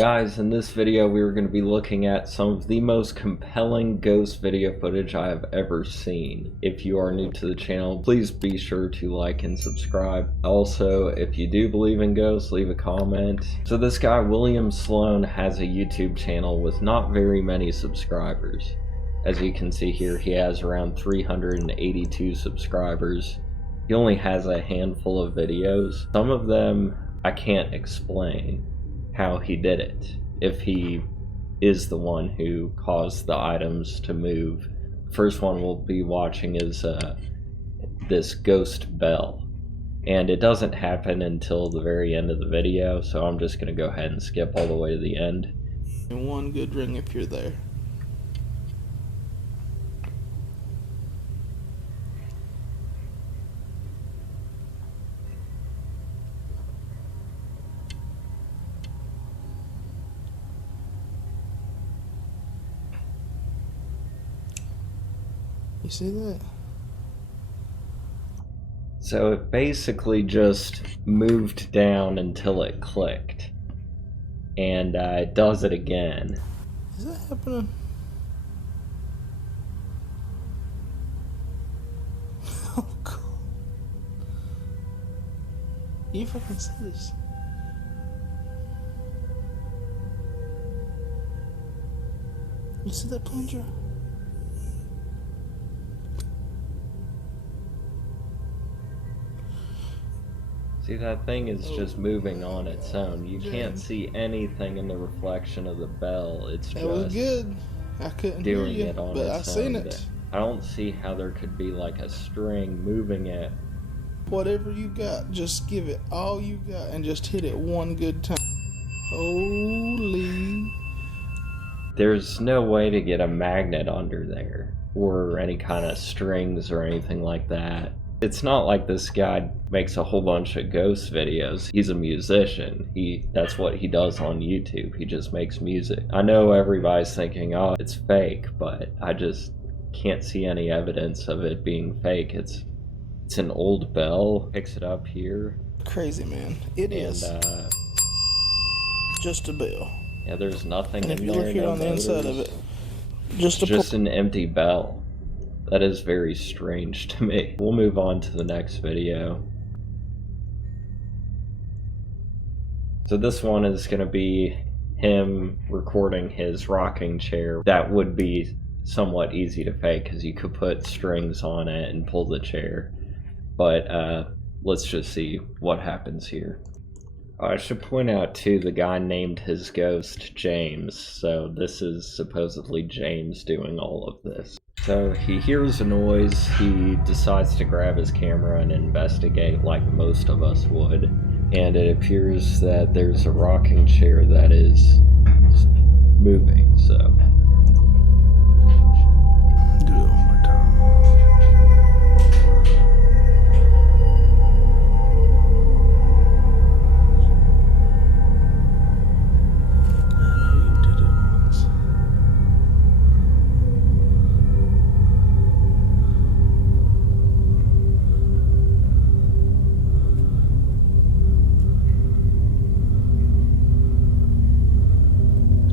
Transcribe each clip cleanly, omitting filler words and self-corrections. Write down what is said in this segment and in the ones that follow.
Guys, in this video we are going to be looking at some of the most compelling ghost video footage I have ever seen. If you are new to the channel, please be sure to like and subscribe. Also, if you do believe in ghosts, leave a comment. So this guy, William Sloan, has a YouTube channel with not very many subscribers. As you can see here, he has around 382 subscribers. He only has a handful of videos. Some of them I can't explain how he did it, if he is the one who caused the items to move. First one we'll be watching is this ghost bell, and it doesn't happen until the very end of the video, so I'm just gonna go ahead and skip all the way to the end. And one good ring if you're there. You see that? So it basically just moved down until it clicked, and it does it again. Is that happening? Oh god. You fucking see this? You see that plunger? See, that thing is just moving on its own. You can't see anything in the reflection of the bell. It's That was just good. I couldn't hear doing you, it on but I its seen own. it. I don't see how there could be like a string moving it. Whatever you got, just give it all you got and just hit it one good time. Holy. There's no way to get a magnet under there or any kind of strings or anything like that. It's not like this guy makes a whole bunch of ghost videos. He's a musician. That's what he does on YouTube. He just makes music. I know everybody's thinking, oh, it's fake, but I just can't see any evidence of it being fake. It's an old bell. Picks it up here. Crazy, man. It is. Just a bell. Yeah, there's nothing And if in you there. look here No on the inside of motors. it, just an empty bell. That is very strange to me. We'll move on to the next video. So this one is going to be him recording his rocking chair. That would be somewhat easy to fake because you could put strings on it and pull the chair. But let's just see what happens here. I should point out too, the guy named his ghost James, so this is supposedly James doing all of this. So he hears a noise, he decides to grab his camera and investigate like most of us would, and it appears that there's a rocking chair that is moving, so. do it one more time. I know you did it once.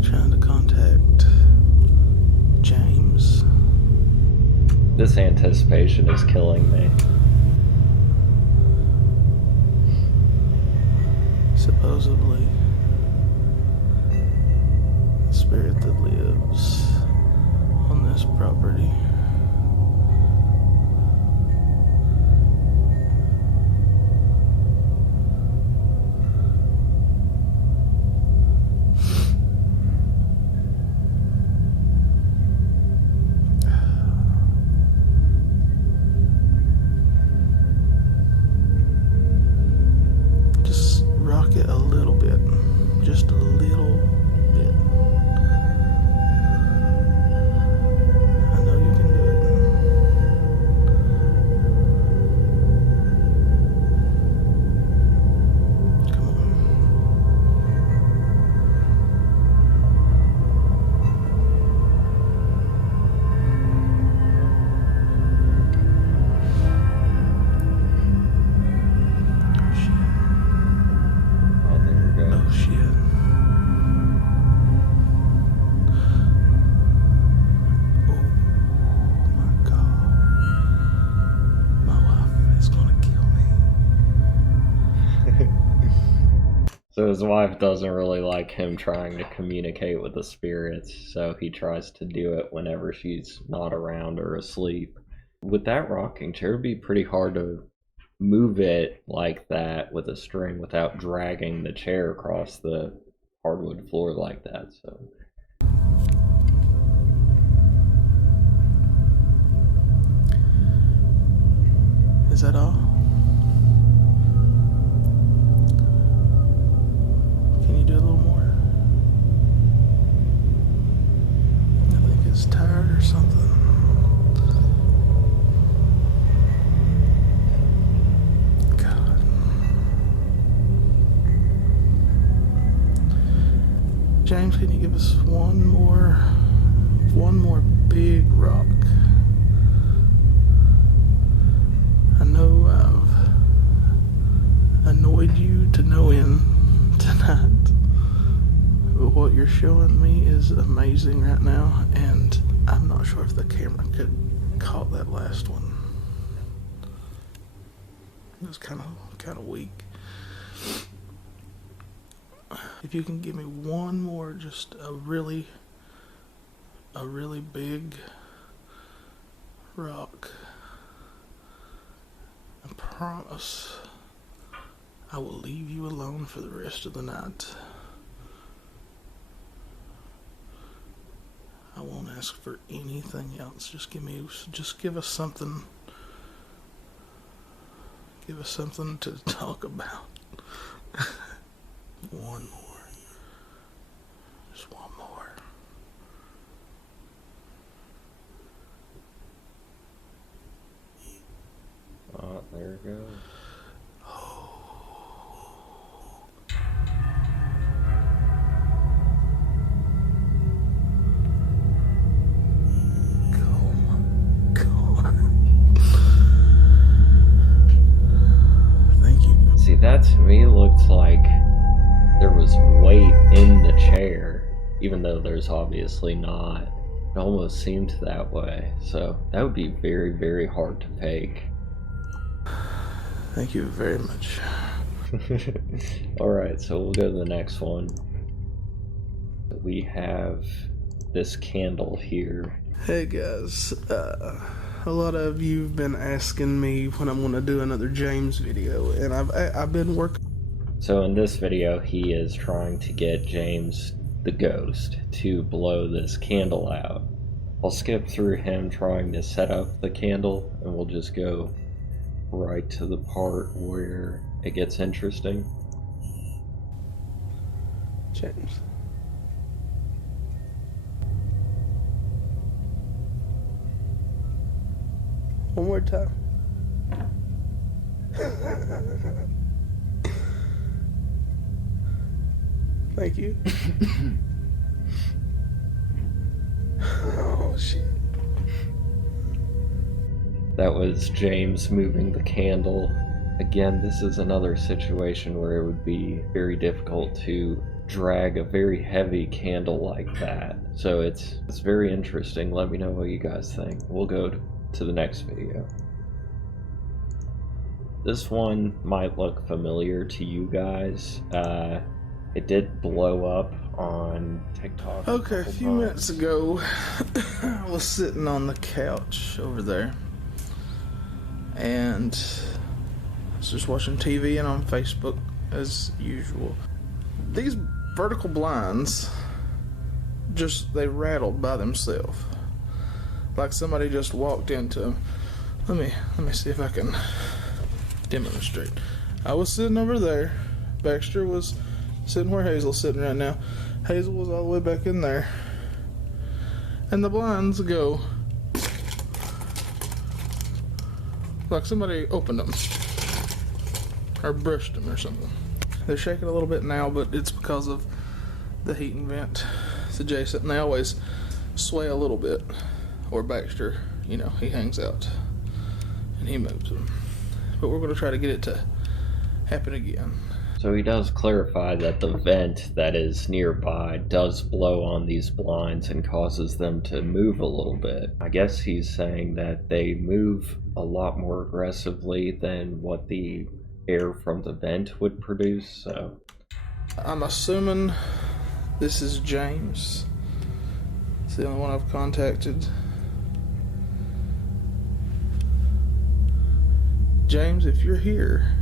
Trying to contact James. This anticipation is killing me. Supposedly, the spirit that lives on this property. Just rock it a little bit. Just a little bit. I know you can his wife doesn't really like him trying to communicate with the spirits, so he tries to do it whenever she's not around or asleep. With that rocking chair, it'd be pretty hard to move it like that with a string without dragging the chair across the hardwood floor like that, so. Is that all? Can you do a little more? I think it's tired or something. God. James, can you give us one more big rock? I know I've annoyed you to no end tonight, but what you're showing me is amazing right now, and I'm not sure if the camera could caught that last one. It was kind of weak. If you can give me one more, just a really big rock, I promise I will leave you alone for the rest of the night. I won't ask for anything else. Just give us something. Give us something to talk about. One more. Just one more. Oh, there it goes. See, that to me looks like there was weight in the chair, even though there's obviously not. It almost seemed that way, so that would be very, very hard to fake. Thank you very much. Alright, so we'll go to the next one. We have this candle here. Hey guys, a lot of you've been asking me when I'm going to do another James video, and I've been working. So in this video, he is trying to get James the ghost to blow this candle out. I'll skip through him trying to set up the candle, and we'll just go right to the part where it gets interesting. James. One more time. Thank you. Oh, shit. That was James moving the candle. Again, this is another situation where it would be very difficult to drag a very heavy candle like that. So it's very interesting. Let me know what you guys think. We'll go to the next video. This one might look familiar to you guys. It did blow up on TikTok. Okay, a few minutes ago, I was sitting on the couch over there, and I was just watching TV and on Facebook as usual. These vertical blinds, they rattled by themselves. Like somebody just walked into them. Let me see if I can demonstrate. I was sitting over there. Baxter was sitting where Hazel's sitting right now. Hazel was all the way back in there. And the blinds go like somebody opened them or brushed them or something. They're shaking a little bit now, but it's because of the heating vent. It's adjacent, and they always sway a little bit. Or Baxter, he hangs out and he moves them. But we're going to try to get it to happen again. So he does clarify that the vent that is nearby does blow on these blinds and causes them to move a little bit. I guess he's saying that they move a lot more aggressively than what the air from the vent would produce, so I'm assuming this is James. It's the only one I've contacted. James, if you're here,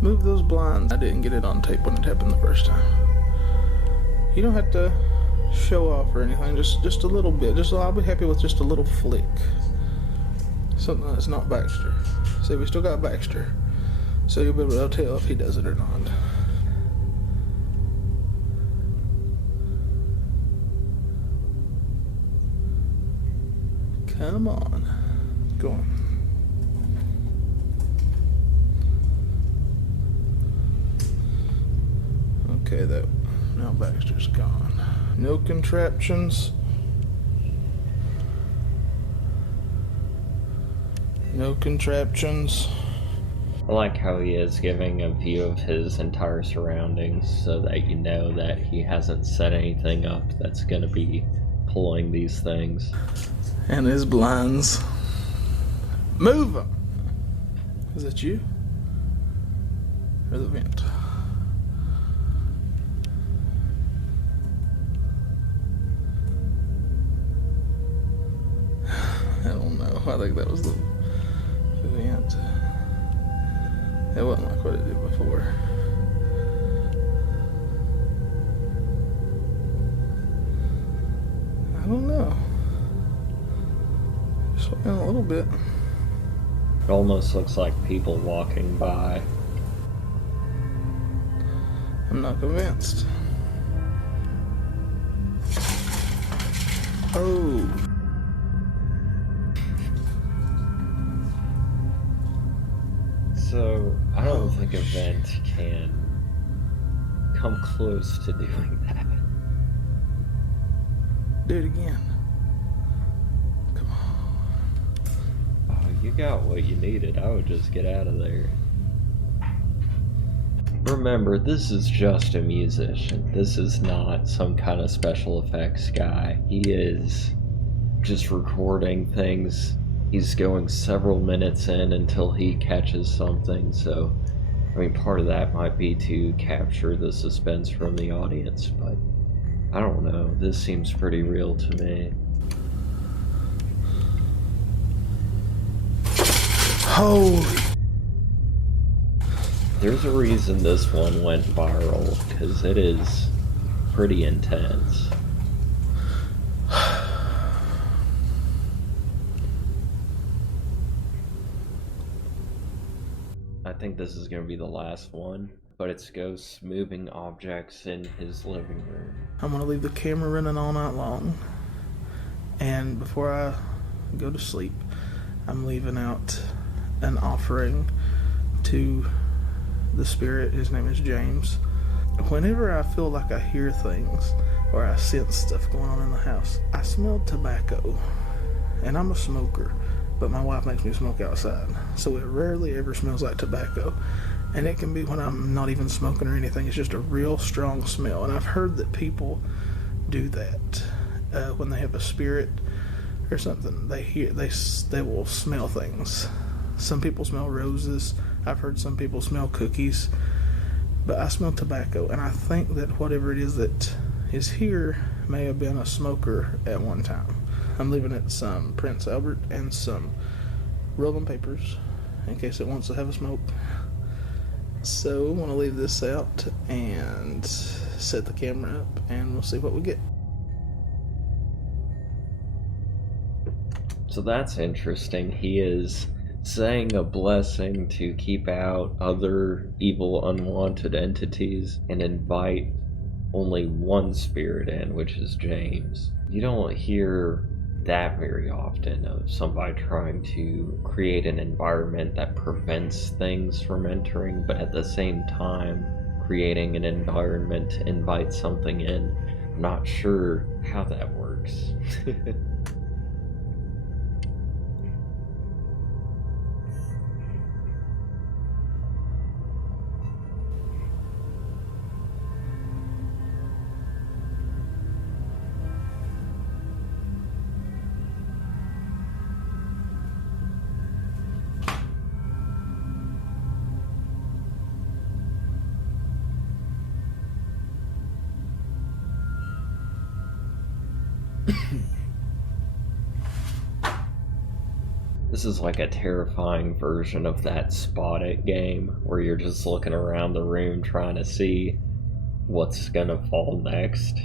move those blinds. I didn't get it on tape when it happened the first time. You don't have to show off or anything, just a little bit. I'll be happy with just a little flick. Something that's not Baxter. See, we still got Baxter, so you'll be able to tell if he does it or not. Come on. Go on. Okay, now Baxter's gone. No contraptions. No contraptions. I like how he is giving a view of his entire surroundings so that you know that he hasn't set anything up that's going to be pulling these things. And his blinds. Move them! Is that you? Or the vent? I don't know. I think that was the vent. It wasn't like what it did before. I don't know. Just went in a little bit. It almost looks like people walking by. I'm not convinced. Oh. So, I don't think a vent can come close to doing that. Do it again. Come on. Oh, you got what you needed. I would just get out of there. Remember, this is just a musician. This is not some kind of special effects guy. He is just recording things. He's going several minutes in until he catches something, so I mean, part of that might be to capture the suspense from the audience, but I don't know. This seems pretty real to me. Holy. There's a reason this one went viral, because it is pretty intense. I think this is going to be the last one, but it's ghosts moving objects in his living room. I'm going to leave the camera running all night long. And before I go to sleep, I'm leaving out an offering to the spirit. His name is James. Whenever I feel like I hear things or I sense stuff going on in the house, I smell tobacco. And I'm a smoker, but my wife makes me smoke outside, so it rarely ever smells like tobacco. And it can be when I'm not even smoking or anything. It's just a real strong smell. And I've heard that people do that when they have a spirit or something. They will smell things. Some people smell roses. I've heard some people smell cookies, but I smell tobacco. And I think that whatever it is that is here may have been a smoker at one time. I'm leaving it some Prince Albert and some rolling papers in case it wants to have a smoke. So I'm going to leave this out and set the camera up, and we'll see what we get. So that's interesting. He is saying a blessing to keep out other evil, unwanted entities and invite only one spirit in, which is James. You don't hear that very often of somebody trying to create an environment that prevents things from entering, but at the same time creating an environment to invite something in. I'm not sure how that works. This is like a terrifying version of that Spot It game where you're just looking around the room trying to see what's gonna fall next.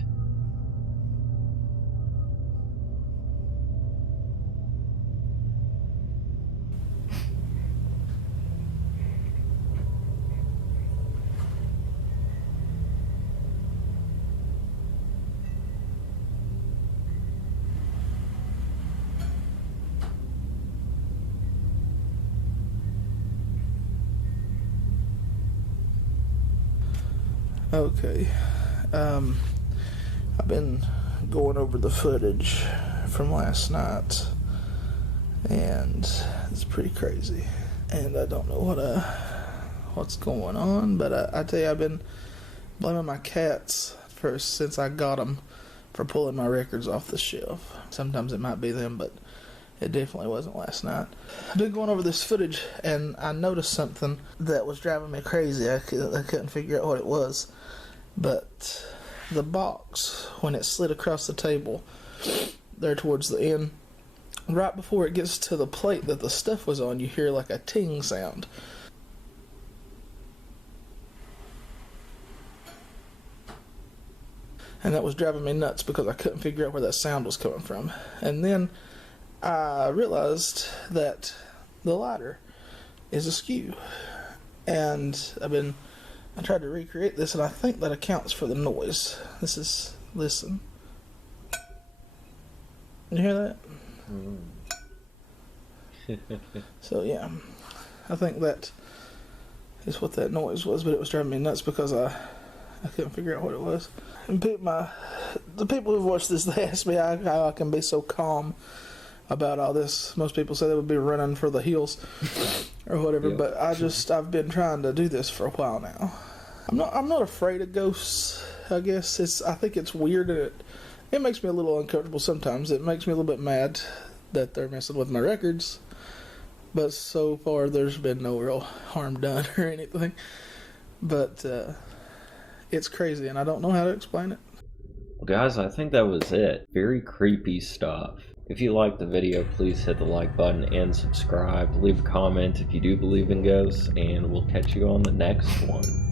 Okay, I've been going over the footage from last night, and it's pretty crazy. And I don't know what's going on, but I tell you, I've been blaming my cats since I got them for pulling my records off the shelf. Sometimes it might be them, but it definitely wasn't last night. I've been going over this footage, and I noticed something that was driving me crazy. I couldn't figure out what it was. But the box, when it slid across the table, there towards the end, right before it gets to the plate that the stuff was on, you hear like a ting sound. And that was driving me nuts because I couldn't figure out where that sound was coming from. And then I realized that the lighter is askew. And I tried to recreate this, and I think that accounts for the noise. Listen. You hear that? So yeah, I think that is what that noise was, but it was driving me nuts because I couldn't figure out what it was. And the people who've watched this, they ask me how I can be so calm about all this. Most people say they would be running for the hills or whatever, but I've been trying to do this for a while now. I'm not afraid of ghosts, I guess. I think it's weird, and it makes me a little uncomfortable sometimes. It makes me a little bit mad that they're messing with my records, but so far there's been no real harm done or anything. But it's crazy, and I don't know how to explain it. Well, guys, I think that was it. Very creepy stuff. If you liked the video, please hit the like button and subscribe. Leave a comment if you do believe in ghosts, and we'll catch you on the next one.